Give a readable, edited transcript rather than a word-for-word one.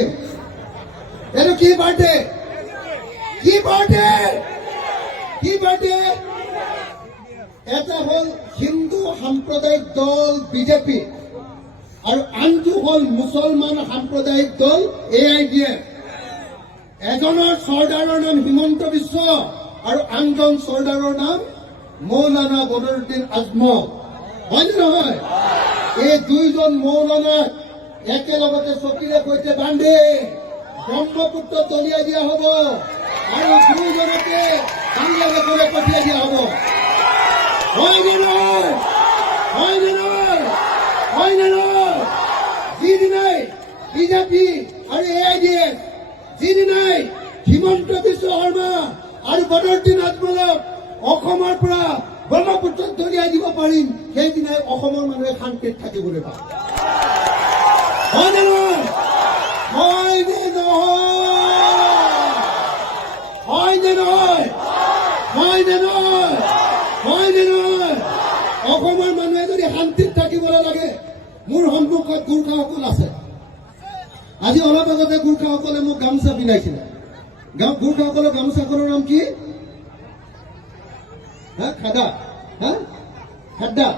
এইটো কি পাৰ্টি? কি পাৰ্টি? কি পাৰ্টি? এটা হ'ল হিন্দু সাম্প্ৰদায়িক দল বিজেপি আৰু আনটো হ'ল মুছলমান সাম্প্ৰদায়িক দল AIDF। এজনৰ চৰ্দাৰৰ নাম হিমন্ত বিশ্ব আৰু আনজন চৰ্দাৰৰ নাম মৌলানা বদৰুদ্দিন আজমল। হয়নে নহয়? এই দুইজন মৌলানাক একেলগতে চকীৰে সৈতে বান্ধি ব্ৰহ্মপুত্ৰত দলিয়াই দিয়া হ'ব আৰু দুইজনকে বাংলাদেশলৈ পঠিয়াই দিয়া হ'ব। হয়নে নহয়? হয়নে নহয়? হয়নে নহয়? যিদিনাই বিজেপি আৰু AIDF, যিদিনাই হিমন্ত বিশ্ব শৰ্মা আৰু বদৰুদ্দিন আজমলক অসমৰ পৰা ব্ৰহ্মপুত্ৰত দলিয়াই দিব পাৰিম, সেইদিনাই অসমৰ মানুহে শান্তিত থাকিবলৈ পাব। হয়নে নহয়? হয়নে নহয়? হয়নে নহয়? হয়নে নহয়? হয়নে নহয়? অসমৰ মানুহে যদি শান্তিত থাকিবলৈ লাগে, মোৰ সন্মুখত গোৰ্খাসকল আছে। আজি অলপ আগতে গোৰ্খাসকলে মোক গামোচা পিন্ধাইছিলে। গোৰ্খাসকলৰ গামোচাখনৰ নাম কি? খাদা। খাদ্দা।